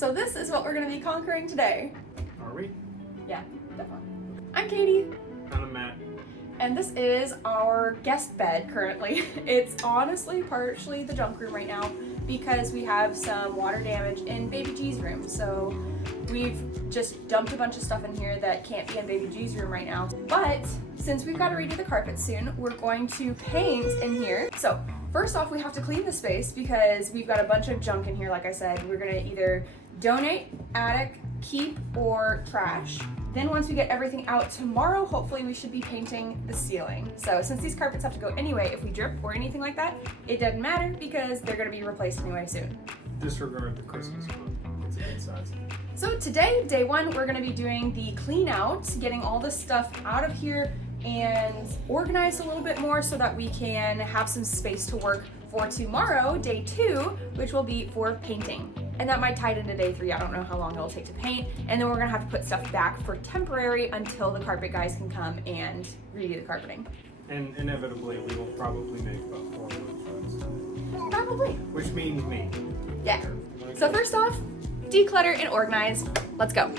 So this is what we're gonna be conquering today. Are we? Yeah, definitely. I'm Katie. And I'm Matt. And this is our guest bed currently. It's honestly partially the junk room right now because we have some water damage in Baby G's room. So we've just dumped a bunch of stuff in here that can't be in Baby G's room right now. But since we've got to redo the carpet soon, we're going to paint in here. So first off, we have to clean the space because we've got a bunch of junk in here. Like I said, we're gonna either donate, attic, keep, or trash. Then once we get everything out tomorrow, hopefully we should be painting the ceiling. So since these carpets have to go anyway, if we drip or anything like that, it doesn't matter because they're gonna be replaced anyway soon. Disregard the Christmas one. It's a good size. So today, day one, we're gonna be doing the clean out, getting all this stuff out of here and organize a little bit more so that we can have some space to work for tomorrow, day two, which will be for painting. And that might tie into day three. I don't know how long it'll take to paint. And then we're gonna have to put stuff back for temporary until the carpet guys can come and redo the carpeting. And inevitably, we will probably make about 4 more friends. Probably. Which means me. Yeah. So first off, declutter and organize. Let's go.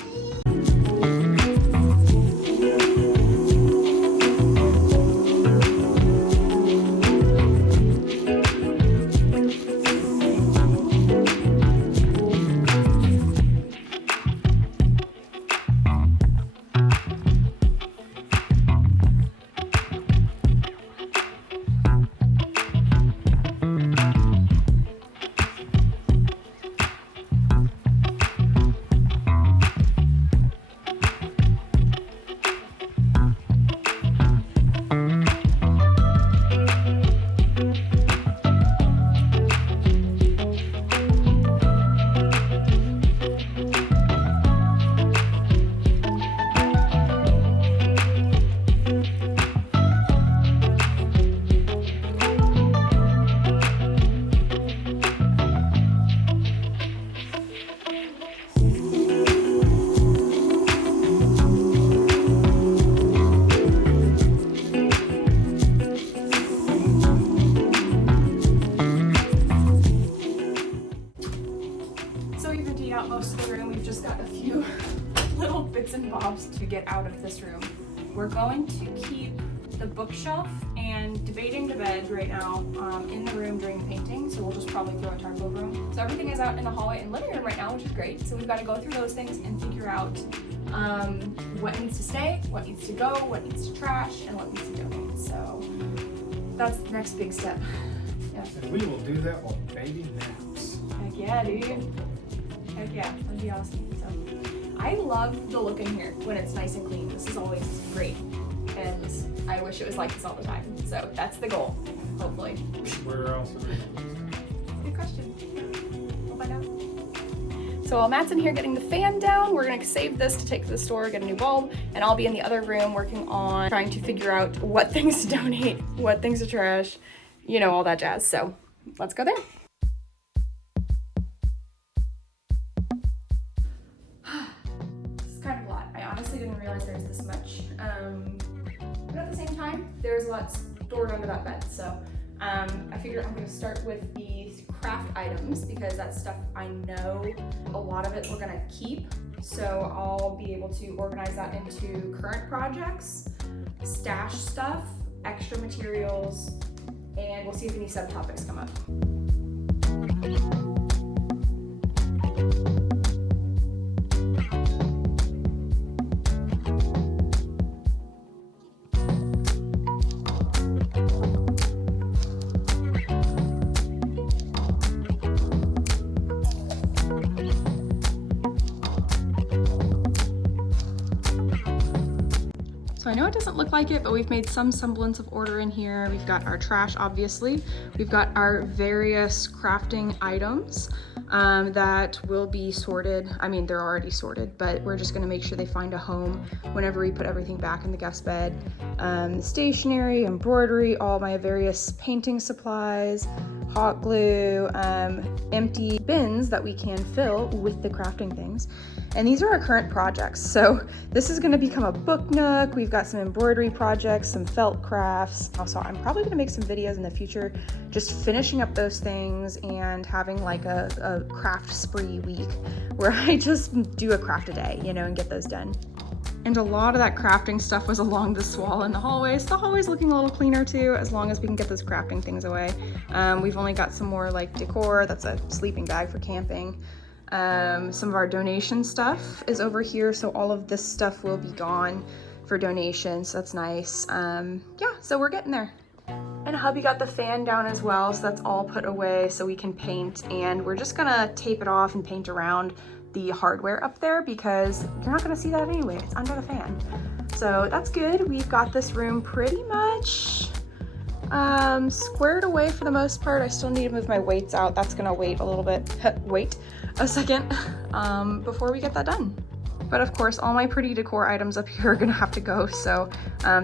Most of the room, we've just got a few little bits and bobs to get out of this room. We're going to keep the bookshelf and debating the bed right now in the room during the painting, so we'll just probably throw a tarp over them. So everything is out in the hallway and living room right now, which is great. So we've got to go through those things and figure out what needs to stay, what needs to go, what needs to trash, and what needs to donate. So that's the next big step. Yeah. And we will do that while baby naps. Heck yeah, dude. Heck yeah, that'd be awesome. So, I love the look in here when it's nice and clean. This is always great, and I wish it was like this all the time. So that's the goal, hopefully. Where else are we? Good question. We'll find out. So while Matt's in here getting the fan down, we're gonna save this to take to the store, get a new bulb, and I'll be in the other room working on trying to figure out what things to donate, what things to trash, you know, all that jazz. So let's go there. Didn't realize there's this much, but at the same time there's a lot stored under that bed, so I figured I'm going to start with these craft items because that's stuff I know a lot of it we're going to keep, so I'll be able to organize that into current projects, stash stuff, extra materials, and we'll see if any subtopics come up. So I know it doesn't look like it, but we've made some semblance of order in here. We've got our trash, obviously. We've got our various crafting items that will be sorted. I mean, they're already sorted, but we're just gonna make sure they find a home whenever we put everything back in the guest bed. Stationery, embroidery, all my various painting supplies, hot glue, empty bins that we can fill with the crafting things. And these are our current projects. So this is gonna become a book nook. We've got some embroidery projects, some felt crafts. Also, I'm probably gonna make some videos in the future, just finishing up those things and having like a craft spree week where I just do a craft a day, you know, and get those done. And a lot of that crafting stuff was along this wall in the hallways. The hallway's looking a little cleaner too, as long as we can get those crafting things away. We've only got some more like decor. That's a sleeping bag for camping. Some of our donation stuff is over here, so all of this stuff will be gone for donations, so that's nice. Yeah, so we're getting there. And hubby got the fan down as well, so that's all put away so we can paint, and we're just gonna tape it off and paint around the hardware up there because you're not gonna see that anyway, it's under the fan. So that's good. We've got this room pretty much squared away for the most part. I still need to move my weights out. That's gonna wait a little bit, wait a second, before we get that done. But of course, all my pretty decor items up here are gonna have to go, so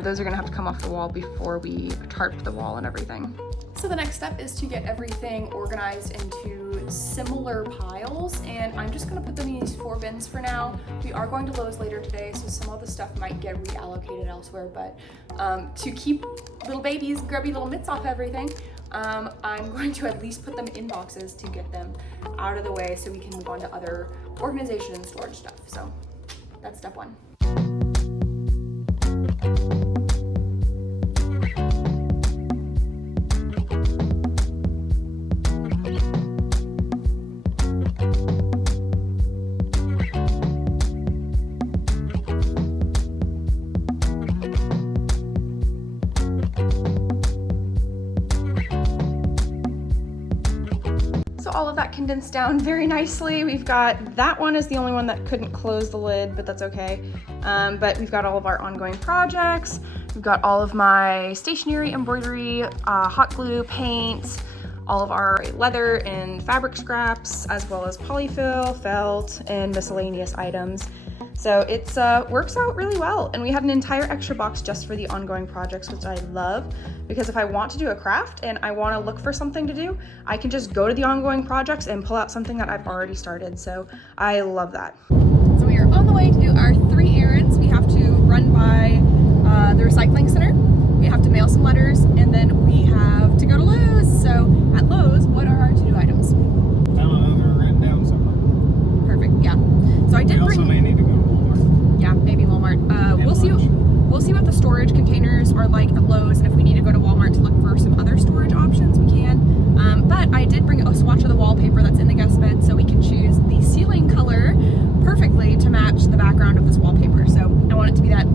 those are gonna have to come off the wall before we tarp the wall and everything. So the next step is to get everything organized into similar piles, and I'm just gonna put them in these 4 bins for now. We are going to Lowe's later today, so some of the stuff might get reallocated elsewhere, but to keep little babies' grubby little mitts off everything, I'm going to at least put them in boxes to get them out of the way so we can move on to other organization and storage stuff. So that's step 1. All of that condensed down very nicely. We've got that one is the only one that couldn't close the lid, but that's okay. But we've got all of our ongoing projects. We've got all of my stationery, embroidery, hot glue, paint, all of our leather and fabric scraps, as well as polyfill, felt, and miscellaneous items. So it's works out really well. And we had an entire extra box just for the ongoing projects, which I love, because if I want to do a craft and I want to look for something to do, I can just go to the ongoing projects and pull out something that I've already started. So I love that. So we are on the way to do our 3 errands. We have to run by the recycling center. We have to mail some letters, and then we have to go to Lowe's. So at Lowe's, what are our to-do items? I don't know, they're written down somewhere. Perfect, yeah. So I did We also may need to go to Walmart. Yeah, maybe Walmart. We'll see what the storage containers are like at Lowe's, and if we need to go to Walmart to look for some other storage options, we can. But I did bring a swatch of the wallpaper that's in the guest bed, so we can choose the ceiling color perfectly to match the background of this wallpaper. So I want it to be that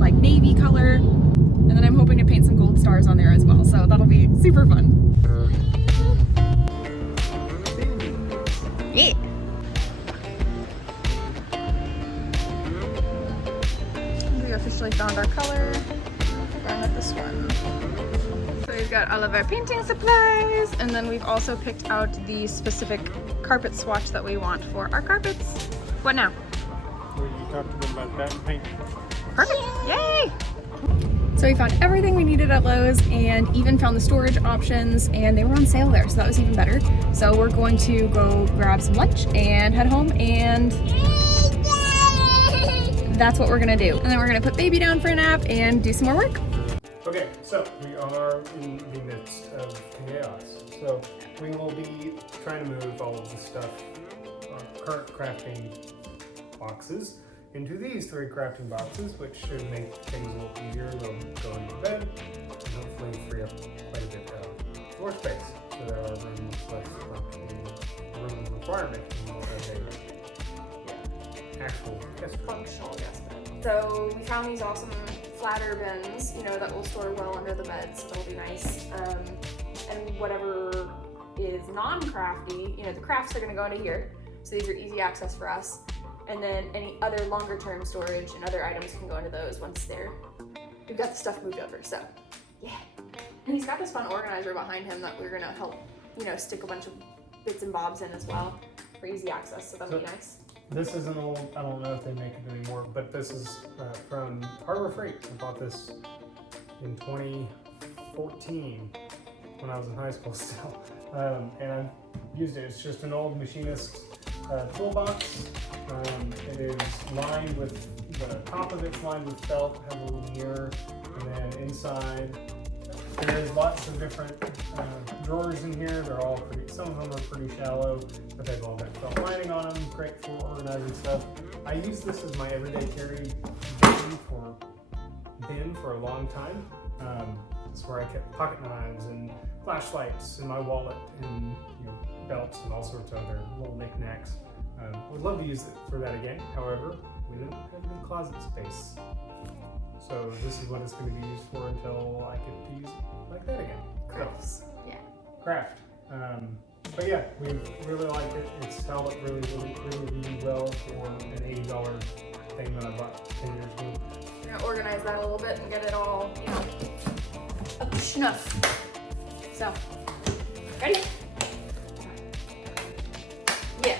like navy color, and then I'm hoping to paint some gold stars on there as well. So that'll be super fun. Yeah. We officially found our color. We're going with this one. So we've got all of our painting supplies, and then we've also picked out the specific carpet swatch that we want for our carpets. What now? We talked to them about that and paint. Perfect, yay! So we found everything we needed at Lowe's and even found the storage options, and they were on sale there, so that was even better. So we're going to go grab some lunch and head home, and that's what we're gonna do. And then we're gonna put baby down for a nap and do some more work. Okay, so we are in the midst of chaos. So we will be trying to move all of the stuff, our current crafting boxes, into these 3 crafting boxes, which should make things a little easier. They'll go into bed and hopefully free up quite a bit of floor space. So there are rooms less like the room requirement as a actual guest room. Functional guest bed. So we found these awesome flatter bins, you know, that will store well under the bed, so that'll be nice. And whatever is non-crafty, you know, the crafts are gonna go into here. So these are easy access for us. And then any other longer term storage and other items can go into those once we've got the stuff moved over, so yeah. And he's got this fun organizer behind him that we're gonna help, you know, stick a bunch of bits and bobs in as well for easy access, so that'll be nice. This is an old, I don't know if they make it anymore, but this is from Harbor Freight. I bought this in 2014 when I was in high school still. and I've used it. It's just an old machinist toolbox. It is lined with, the top of it's lined with felt, has a little mirror, and then inside there's lots of different drawers in here. They're all pretty, some of them are pretty shallow, but they've all got felt lining on them, great for organizing stuff. I use this as my everyday carry bin for a long time. It's where I kept pocket knives and flashlights and my wallet and belts and all sorts of other little knickknacks. Would love to use it for that again. However, we don't have any closet space. So this is what it's going to be used for until I get to use it like that again. Crafts. So, Yeah. Craft. But yeah, we really like it. It's held up really well for an $80 thing that I bought 10 years ago. We're gonna organize that a little bit and get it all, up to snuff. So, ready? Yeah.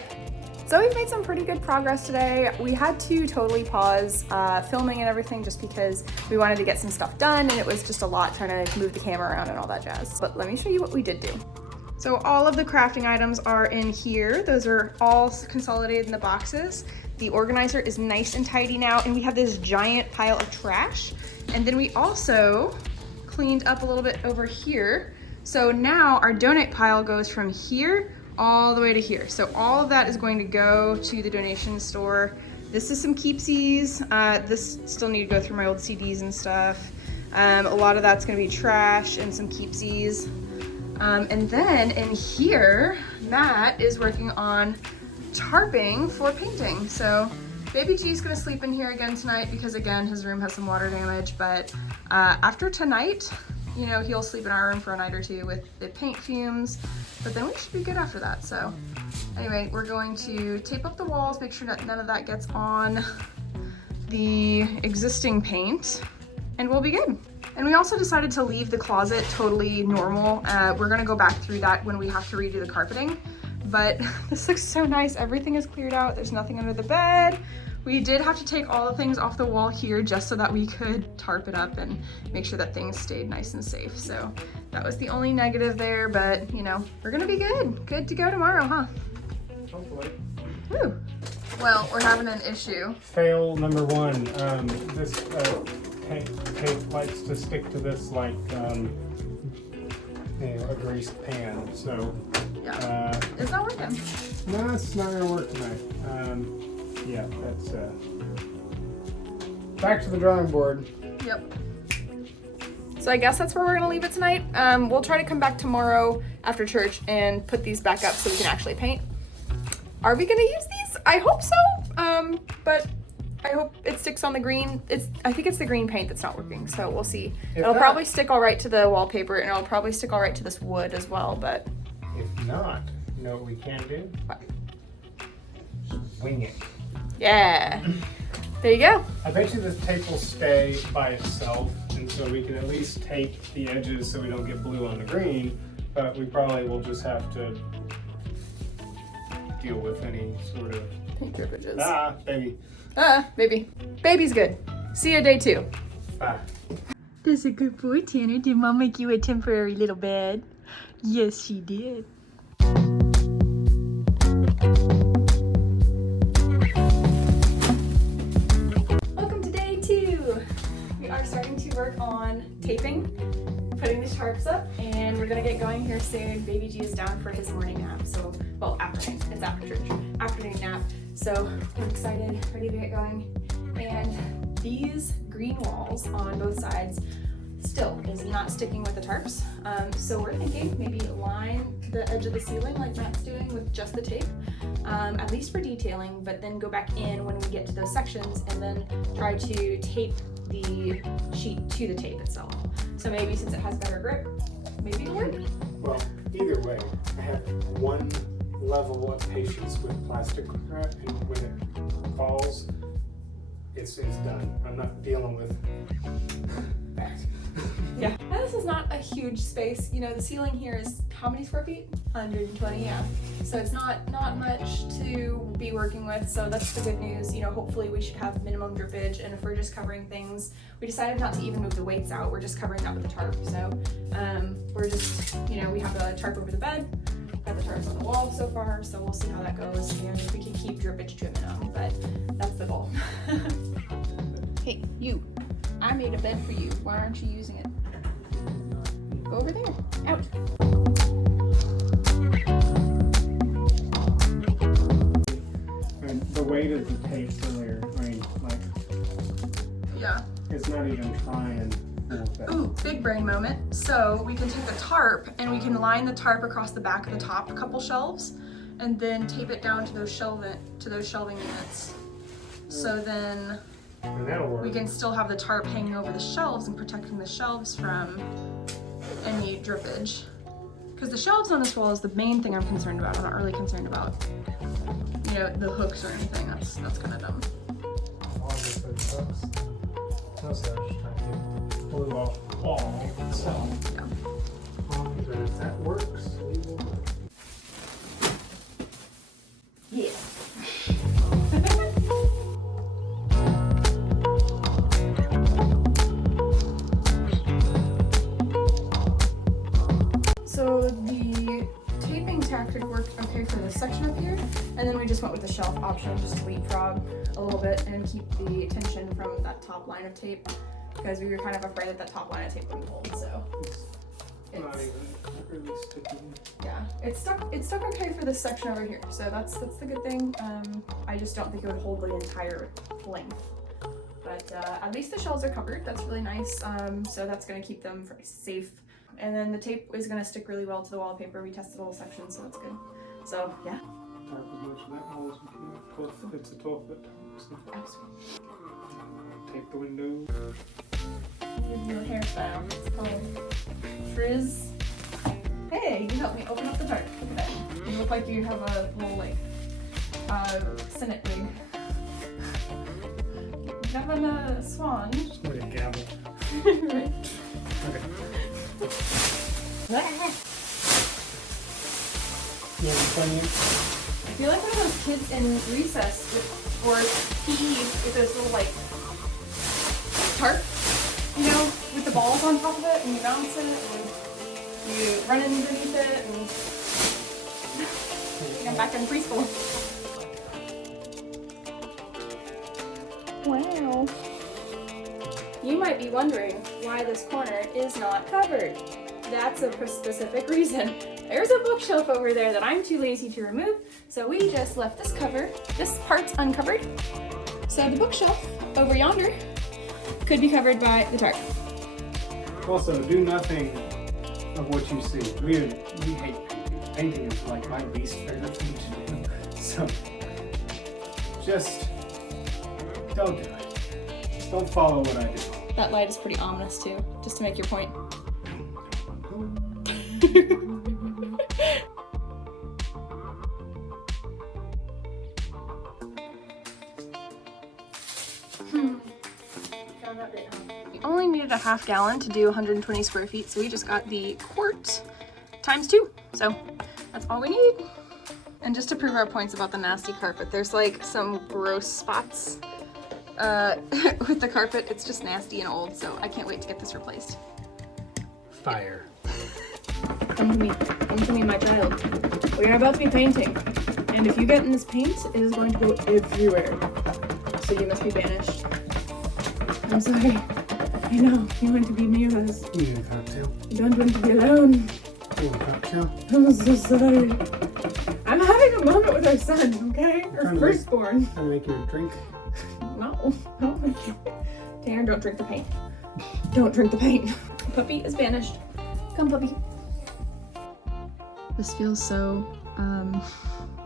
So we've made some pretty good progress today. We had to totally pause filming and everything just because we wanted to get some stuff done and it was just a lot trying to move the camera around and all that jazz. But let me show you what we did do. So all of the crafting items are in here. Those are all consolidated in the boxes. The organizer is nice and tidy now, and we have this giant pile of trash. And then we also cleaned up a little bit over here. So now our donate pile goes from here all the way to here. So all of that is going to go to the donation store. This is some keepsies. This still need to go through my old CDs and stuff. A lot of that's gonna be trash and some keepsies. And then in here, Matt is working on tarping for painting. So Baby G's gonna sleep in here again tonight because again, his room has some water damage, but after tonight, he'll sleep in our room for a night or two with the paint fumes, but then we should be good after that. So anyway, we're going to tape up the walls, make sure that none of that gets on the existing paint, and we'll be good. And we also decided to leave the closet totally normal. We're gonna go back through that when we have to redo the carpeting. But this looks so nice. Everything is cleared out. There's nothing under the bed. We did have to take all the things off the wall here just so that we could tarp it up and make sure that things stayed nice and safe. So that was the only negative there, but we're gonna be good. Good to go tomorrow, huh? Hopefully. Woo. Well, we're having an issue. Fail number one. This tape likes to stick to this like a greased pan. So yeah, it's not working. No, it's not gonna work tonight. Yeah, that's back to the drawing board. Yep. So I guess that's where we're gonna leave it tonight. We'll try to come back tomorrow after church and put these back up so we can actually paint. Are we gonna use these? I hope so. But I hope it sticks on the green. I think it's the green paint that's not working, so we'll see. It'll probably stick all right to the wallpaper, and it'll probably stick all right to this wood as well, but. If not, you know what we can do? What? Wing it. Yeah. There you go. I bet you this tape will stay by itself, and so we can at least tape the edges so we don't get blue on the green, but we probably will just have to deal with any sort of Paint dripages. baby. Baby. Baby's good. See you day 2. Bye. That's a good boy, Tanner. Did Mom make you a temporary little bed? Yes, she did. Welcome to day 2. We are starting to work on taping, putting the tarps up, and we're gonna get going here soon. Baby G is down for his morning nap, so, well, afternoon. It's after church. Afternoon nap. So we're excited, ready to get going. And these green walls on both sides still is not sticking with the tarps. So we're thinking maybe line the edge of the ceiling like Matt's doing with just the tape, at least for detailing, but then go back in when we get to those sections and then try to tape the sheet to the tape itself. So maybe since it has better grip, maybe it'll work. Well, either way, I have one level of patience with plastic wrap, and when it falls, it's done. I'm not dealing with that. Yeah. And this is not a huge space. You know, the ceiling here is how many square feet? 120, yeah. So it's not much to be working with. So that's the good news. You know, hopefully we should have minimum drippage. And if we're just covering things, we decided not to even move the weights out. We're just covering that with the tarp. So we're just, you know, we have a tarp over the bed. Got the tarps on the wall so far. So we'll see how that goes. And if we can keep drippage to a minimum, but that's the goal. Hey, you. I made a bed for you. Why aren't you using it? Go over there. Out. And the weight of the tape earlier, I mean, like, Yeah. it's not even trying for that. Ooh, big brain moment. So we can take the tarp and we can line the tarp across the back of the top a couple shelves and then tape it down to those shelving units. So then And that'll work. we can still have the tarp hanging over the shelves and protecting the shelves from any drippage. Because the shelves on this wall is the main thing I'm concerned about. I'm not really concerned about, you know, the hooks or anything. That's kind of dumb. Obviously, the hooks. Mostly I was just trying to get glue off the wall. So, Yeah. if that works, we will. Yeah. So the taping tactic worked okay for this section up here, and then we just went with the shelf option just to leapfrog a little bit and keep the tension from that top line of tape, because we were kind of afraid that that top line of tape wouldn't hold. So Not it's, even really sticking. yeah, it's stuck okay for this section over here. So that's the good thing. I just don't think it would hold the entire length. But at least the shelves are covered. That's really nice. So that's gonna keep them safe. And then the tape is gonna stick really well to the wallpaper. We tested all sections, so that's good. So yeah. Type as much of that wall as we can. It's a 12-foot top. So Absolutely. tape the window. Here's your hairstyle. It's called Frizz. Hey, you helped me open up the tarp. Look at that. You look like you have a little like Senate wig. Having a swan. Just need a gavel. Right. Okay. You have funny? I feel like one of those kids in recess or PE with those little like tarp, you know, with the balls on top of it, and you bounce it, and you run underneath it, and I'm back in preschool. Wow. You might be wondering why this corner is not covered. That's a specific reason. There's a bookshelf over there that I'm too lazy to remove, so we just left this part's uncovered. So the bookshelf over yonder could be covered by the tarp. Also, do nothing of what you see. We hate painting. Painting is like my least favorite thing to do. So, just don't do it. Don't follow what I do. That light is pretty ominous too, just to make your point. We only needed a half gallon to do 120 square feet, so we just got the quart times 2. So that's all we need. And just to prove our points about the nasty carpet, there's like some gross spots with the carpet. It's just nasty and old, so I can't wait to get this replaced. Fire. Come to me, my child. We are about to be painting, and if you get in this paint, it is going to go everywhere. So you must be banished. I'm sorry. I know, you want to be near us. You need a cocktail. You don't want to be alone. You need a cocktail. I'm so sorry. I'm having a moment with our son, okay? Our trying to firstborn. Trying to make you a drink. No. Tanner, don't drink the paint. Don't drink the paint. Puppy is banished. Come, puppy. This feels so,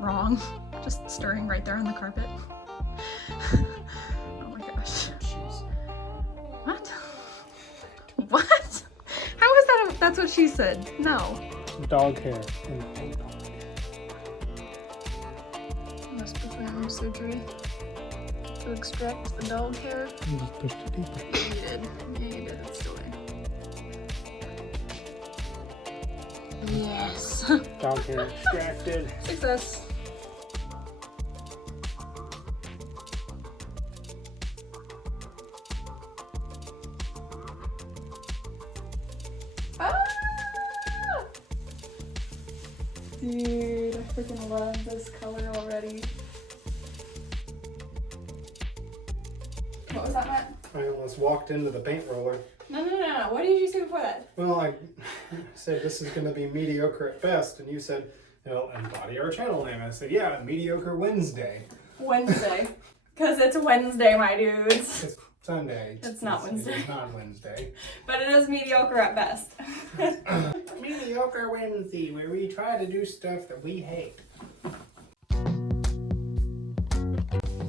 wrong. Just stirring right there on the carpet. Oh my gosh. What? What? How is that? That's what she said. No. Dog hair and paint on it. Must be from surgery. to extract the dog hair? You just pushed it deeper. You did. Yeah, you did. It's still there. Yes. Dog hair extracted. Success. Ah! Dude, I freaking love this color already. What was that, Matt? I almost walked into the paint roller. No. What did you say before that? Well, I said this is going to be mediocre at best, and you said, embody our channel name. I said, yeah, Mediocre Wednesday. Wednesday. Because it's Wednesday, my dudes. It's Sunday. It's not Wednesday. It's not Wednesday. But it is mediocre at best. Mediocre Wednesday, where we try to do stuff that we hate.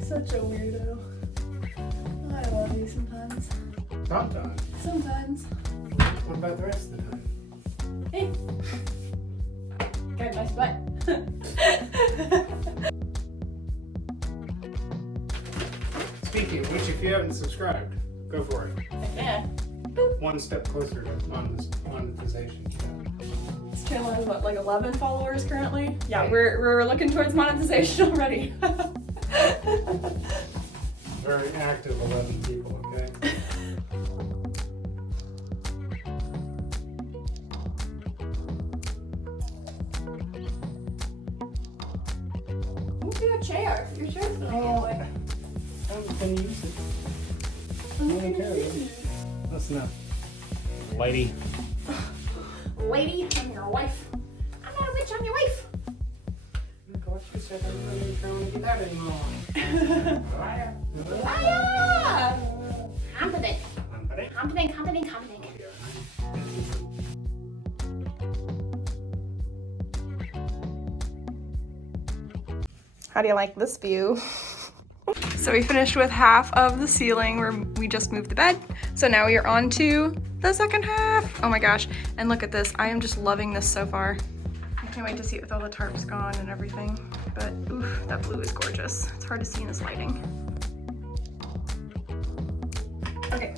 Such a weirdo. I love you sometimes. Sometimes. Sometimes. What about the rest of the time? Hey. Got a nice butt. Speaking of which, if you haven't subscribed, go for it. Yeah. One step closer to monetization. This channel has what, like 11 followers currently? Yeah, we're looking towards monetization already. Very active 11 people, okay? Move your chair. Your chair's gonna Oh, I was going to use it. Okay. That's enough. Lady. Lady, I'm your wife. I'm not a witch, I'm your wife. Gosh, you said I'm really trying to get that anymore. Liar. Liar! Confident. Confident. Confident. How do you like this view? So we finished with half of the ceiling where we just moved the bed. So now we are on to the second half. Oh my gosh. And look at this. I am just loving this so far. I can't wait to see it with all the tarps gone and everything. But oof, that blue is gorgeous. It's hard to see in this lighting. Okay.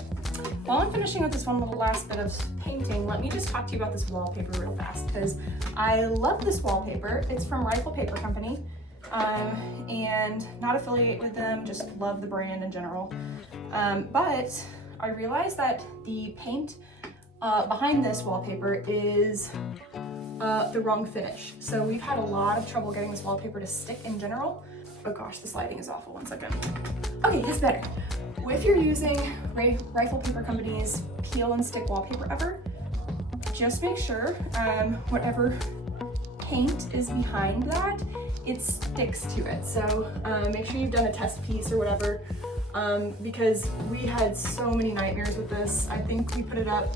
While I'm finishing with this one little last bit of painting, let me just talk to you about this wallpaper real fast because I love this wallpaper. It's from Rifle Paper Company. And not affiliated with them, just love the brand in general. But I realized that the paint behind this wallpaper is the wrong finish. So we've had a lot of trouble getting this wallpaper to stick in general. Oh gosh, this lighting is awful. 1 second. Okay, it's better. If you're using Rifle Paper Company's peel and stick wallpaper ever, just make sure whatever paint is behind that, it sticks to it. So make sure you've done a test piece or whatever, because we had so many nightmares with this. I think we put it up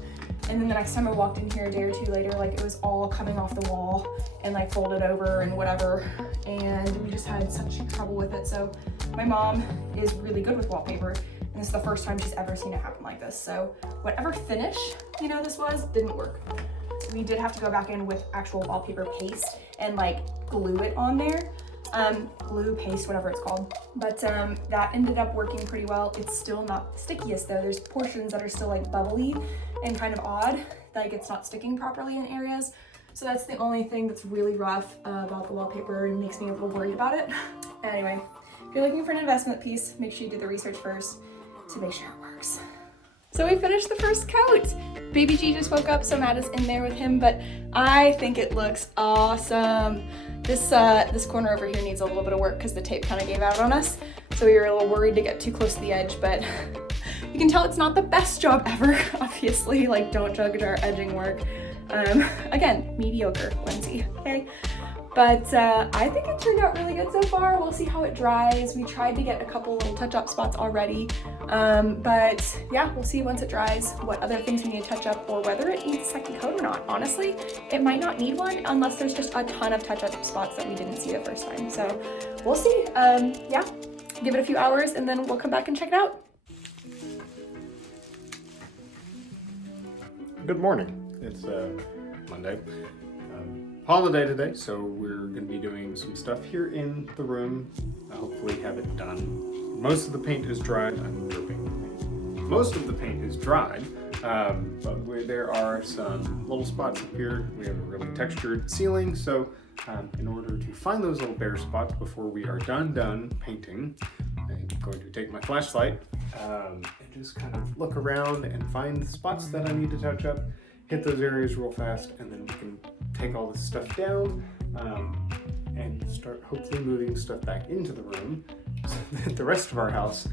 and then the next time I walked in here a day or two later, like it was all coming off the wall and like folded over and whatever. And we just had such trouble with it. So my mom is really good with wallpaper and this is the first time she's ever seen it happen like this. So whatever finish, this was, didn't work. We did have to go back in with actual wallpaper paste and like glue it on there. Glue, paste, whatever it's called. But that ended up working pretty well. It's still not the stickiest though. There's portions that are still like bubbly and kind of odd, like it's not sticking properly in areas. So that's the only thing that's really rough about the wallpaper and makes me a little worried about it. Anyway, if you're looking for an investment piece, make sure you do the research first to make sure it works. So we finished the first coat. Baby G just woke up, so Matt is in there with him, but I think it looks awesome. This corner over here needs a little bit of work because the tape kind of gave out on us. So we were a little worried to get too close to the edge, but you can tell it's not the best job ever, obviously. Like, don't judge our edging work. Again, mediocre, Whimsy, okay? But I think it turned out really good so far. We'll see how it dries. We tried to get a couple little touch-up spots already. But yeah, we'll see once it dries what other things we need to touch up or whether it needs a second coat or not. Honestly, it might not need one unless there's just a ton of touch-up spots that we didn't see the first time. So we'll see. Yeah, give it a few hours and then we'll come back and check it out. Good morning. It's Monday. Holiday today, so we're going to be doing some stuff here in the room. Hopefully have it done most of the paint is dried. I'm dripping. Most of the paint is dried, but there are some little spots up here. We have a really textured ceiling, so in order to find those little bare spots before we are done painting, I'm going to take my flashlight and just kind of look around and find the spots that I need to touch up, hit those areas real fast, and then we can take all this stuff down and start hopefully moving stuff back into the room so that the rest of our house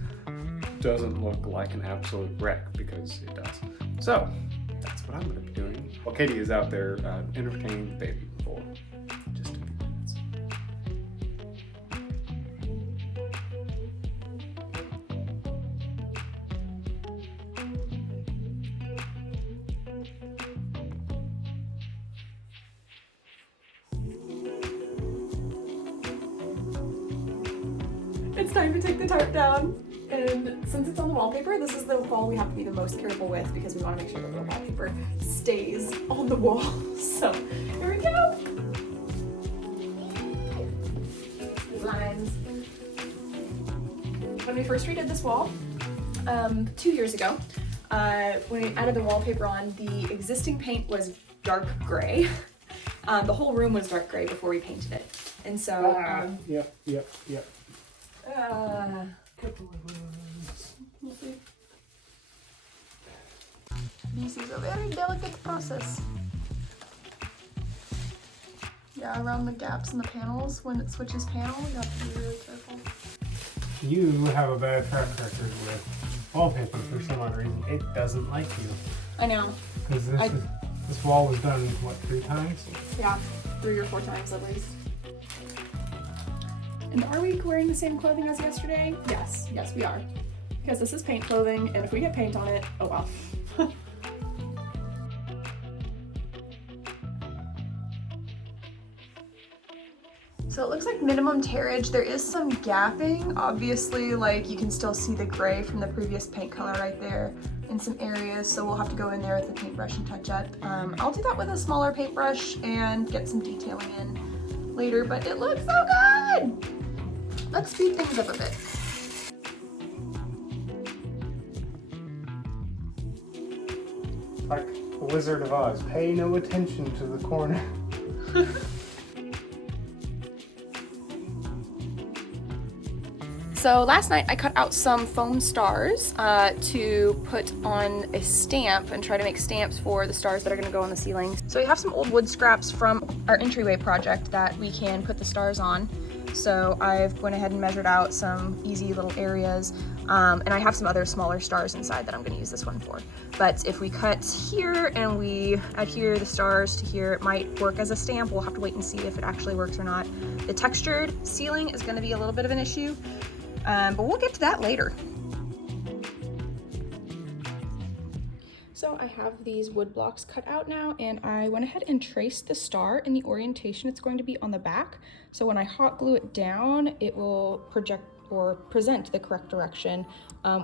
doesn't look like an absolute wreck, because it does. So that's what I'm going to be doing while Katie is out there entertaining the baby for just a few minutes. It's time to take the tarp down. And since it's on the wallpaper, this is the wall we have to be the most careful with because we want to make sure that the wallpaper stays on the wall. So here we go. Lines. When we first redid this wall 2 years ago, when we added the wallpaper on, the existing paint was dark gray. The whole room was dark gray before we painted it. And so Yep. This is a very delicate process. Yeah, around the gaps in the panels, when it switches panel, you have to be really careful. You have a bad track record with wallpaper for some odd reason. It doesn't like you. I know. Because this wall was done, what, 3 times? Yeah, 3 or 4 times at least. And are we wearing the same clothing as yesterday? Yes, we are. Because this is paint clothing, and if we get paint on it, oh well. So it looks like minimum tearage. There is some gapping. Obviously, like, you can still see the gray from the previous paint color right there in some areas, so we'll have to go in there with the paintbrush and touch up. I'll do that with a smaller paintbrush and get some detailing in later, but it looks so good! Let's speed things up a bit. Like the Wizard of Oz, pay no attention to the corner. So last night I cut out some foam stars to put on a stamp and try to make stamps for the stars that are gonna go on the ceiling. So we have some old wood scraps from our entryway project that we can put the stars on. So I've went ahead and measured out some easy little areas, and I have some other smaller stars inside that I'm gonna use this one for. But if we cut here and we adhere the stars to here, it might work as a stamp. We'll have to wait and see if it actually works or not. The textured ceiling is gonna be a little bit of an issue, but we'll get to that later. So I have these wood blocks cut out now, and I went ahead and traced the star in the orientation it's going to be on the back. So when I hot glue it down, it will project or present the correct direction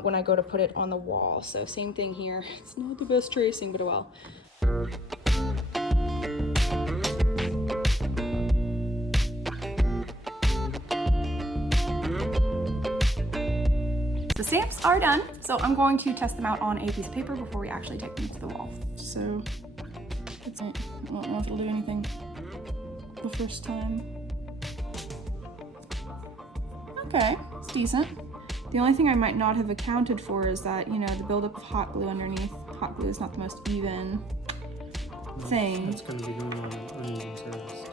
when I go to put it on the wall. So same thing here. It's not the best tracing, but well. The stamps are done, so I'm going to test them out on a piece of paper before we actually take them to the wall. So, I don't know if it'll do anything the first time. Okay, it's decent. The only thing I might not have accounted for is that, you know, the buildup of hot glue underneath. Hot glue is not the most even thing. It's going to be going on an uneven surface.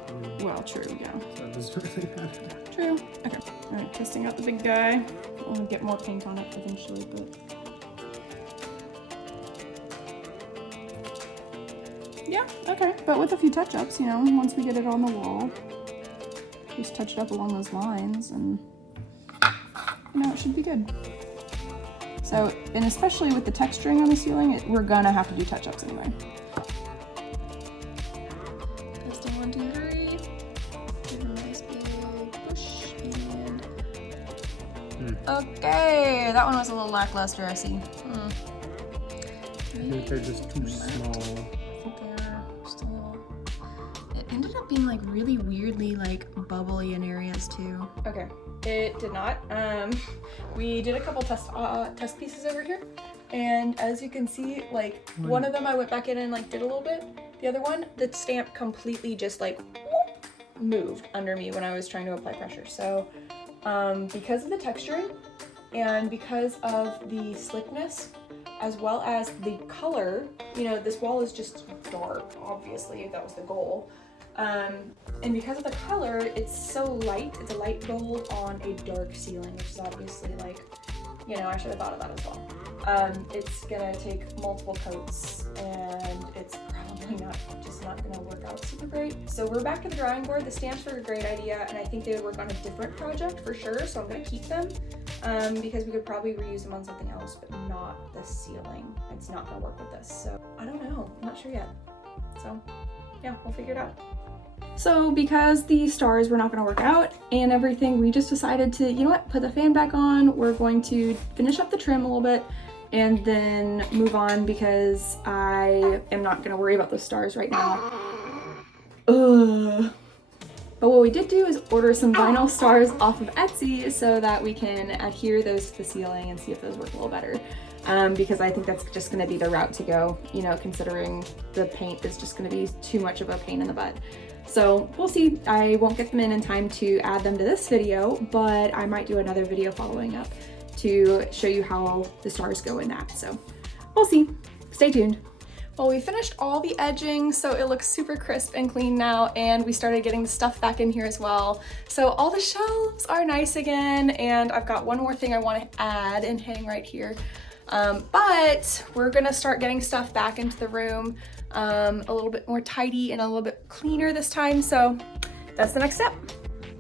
Well, true, yeah. So that doesn't really matter. True. Okay. All right, testing out the big guy. We'll get more paint on it eventually, but. Yeah, okay. But with a few touch-ups, you know, once we get it on the wall, just touch it up along those lines and, you know, it should be good. So, and especially with the texturing on the ceiling, we're gonna have to do touch-ups anyway. Testing 1, 2, 3. Give a nice big push and. Okay, that one was a little lackluster, I see. I think they're just too small. It ended up being like really weirdly like bubbly in areas too. Okay, It did not. We did a couple test pieces over here, and as you can see, like one of them I went back in and like did a little bit. The other one, the stamp completely just like moved under me when I was trying to apply pressure. So because of the texturing and because of the slickness, as well as the color, you know, this wall is just dark, obviously, that was the goal. And because of the color, it's so light, it's a light gold on a dark ceiling, which is obviously like, you know, I should have thought of that as well. It's gonna take multiple coats and it's probably not gonna work out super great. So we're back to the drawing board. The stamps were a great idea and I think they would work on a different project for sure, so I'm gonna keep them because we could probably reuse them on something else, but not the ceiling. It's not gonna work with this, so I don't know, I'm not sure yet. So yeah, we'll figure it out. So because the stars were not going to work out and everything, we just decided to, you know what, put the fan back on. We're going to finish up the trim a little bit and then move on because I am not going to worry about those stars right now. Ugh. But what we did do is order some vinyl stars off of Etsy so that we can adhere those to the ceiling and see if those work a little better. Because I think that's just going to be the route to go, you know, considering the paint is just going to be too much of a pain in the butt. So we'll see. I won't get them in time to add them to this video, but I might do another video following up to show you how the stars go in that. So we'll see. Stay tuned. Well, we finished all the edging, so it looks super crisp and clean now, and we started getting the stuff back in here as well. So all the shelves are nice again, and I've got one more thing I want to add and hang right here. But we're gonna start getting stuff back into the room a little bit more tidy and a little bit cleaner this time, so that's the next step.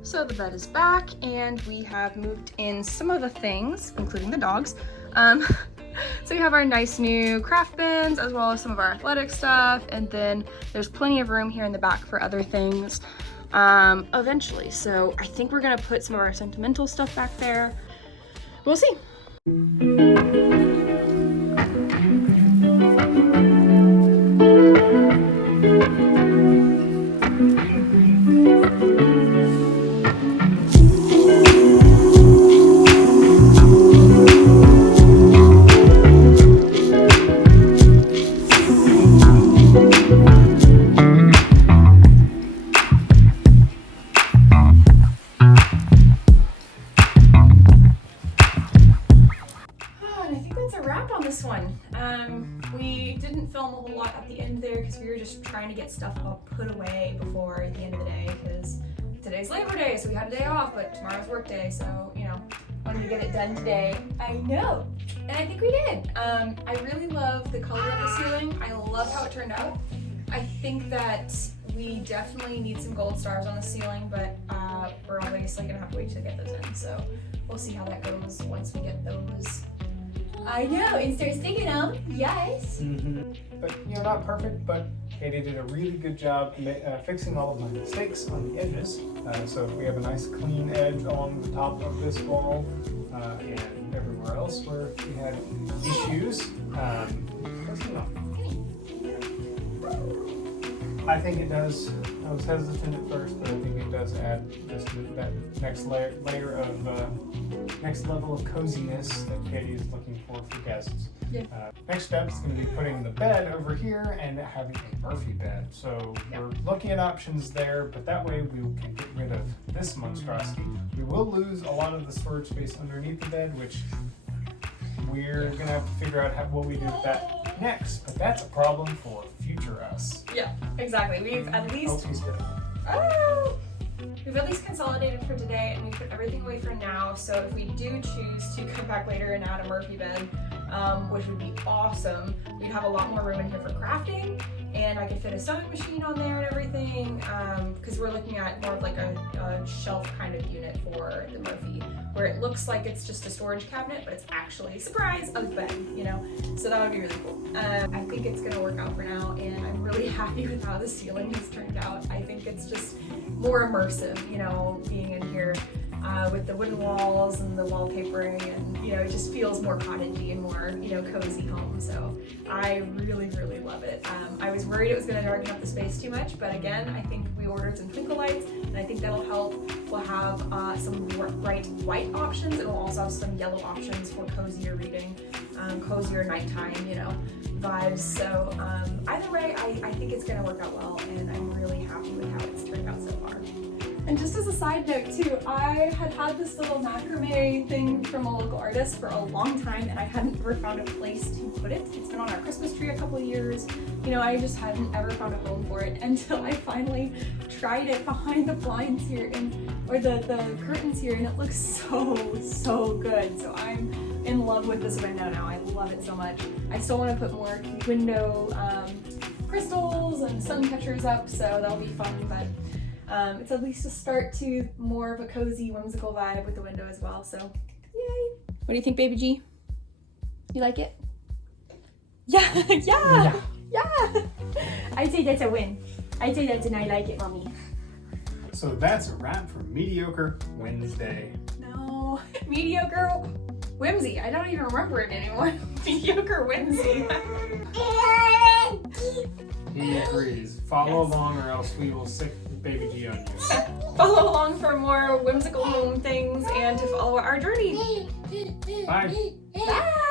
So the bed is back and we have moved in some of the things, including the dogs. So we have our nice new craft bins as well as some of our athletic stuff, and then there's plenty of room here in the back for other things eventually. So I think we're gonna put some of our sentimental stuff back there. We'll see. We didn't film a whole lot at the end there because we were just trying to get stuff all put away before the end of the day, because today's Labor Day, so we had a day off, but tomorrow's work day, so, you know, wanted to get it done today. I know, and I think we did. I really love the color of the ceiling. I love how it turned out. I think that we definitely need some gold stars on the ceiling, but we're obviously gonna have to wait to get those in, so we'll see how that goes once we get those. I know, and start sticking them. Yes. But you know, not perfect, but Katie did a really good job fixing all of my mistakes on the edges. So we have a nice clean edge along the top of this wall and everywhere else where we had issues. I think it does. I was hesitant at first, but I think it does add just that next layer of next level of coziness that Katie is looking for guests. Yeah. Next step is going to be putting the bed over here and having a Murphy bed. So we're looking at options there, but that way we can get rid of this monstrosity. We will lose a lot of the storage space underneath the bed, which we're going to have to figure out what we do with that next. But that's a problem for future us. Yeah, exactly. We've at least we've at least consolidated for today, and we put everything away for now. So if we do choose to come back later and add a Murphy bed, which would be awesome, we'd have a lot more room in here for crafting, and I could fit a sewing machine on there and everything, because we're looking at more of like a shelf kind of unit for the Murphy, where it looks like it's just a storage cabinet, but it's actually, surprise, a bed, you know? So that would be really cool. I think it's gonna work out for now, and I'm really happy with how the ceiling has turned out. I think it's just more immersive, you know, being in here with the wooden walls and the wallpapering, and, you you know, it just feels more cottagey and more, you know, cozy home. So I really, really love it. I was worried it was going to darken up the space too much, but again, I think we ordered some twinkle lights, and I think that'll help. We'll have some bright white options, and we'll also have some yellow options for cozier reading, cozier nighttime, you know, vibes. So either way, I think it's going to work out well, and I'm really happy with how it's turned out so far. And just as a side note too, I had this little macrame thing from a local artist for a long time, and I hadn't ever found a place to put it. It's been on our Christmas tree a couple of years. You know, I just hadn't ever found a home for it until I finally tried it behind the blinds here, or the curtains here, and it looks so good. So I'm in love with this window now. I love it so much. I still want to put more window crystals and sun catchers up, so that'll be fun, but it's at least a start to more of a cozy, whimsical vibe with the window as well, so yay! What do you think, Baby G? You like it? Yeah! I'd say that's a win. I'd say that's an I like it, Mommy. So that's a wrap for Mediocre Wednesday. No, Mediocre Whimsy. I don't even remember it anymore. Mediocre Whimsy. He agrees. Follow along or else we will sick Baby G on you. Follow along for more whimsical home things and to follow our journey. Bye. Bye!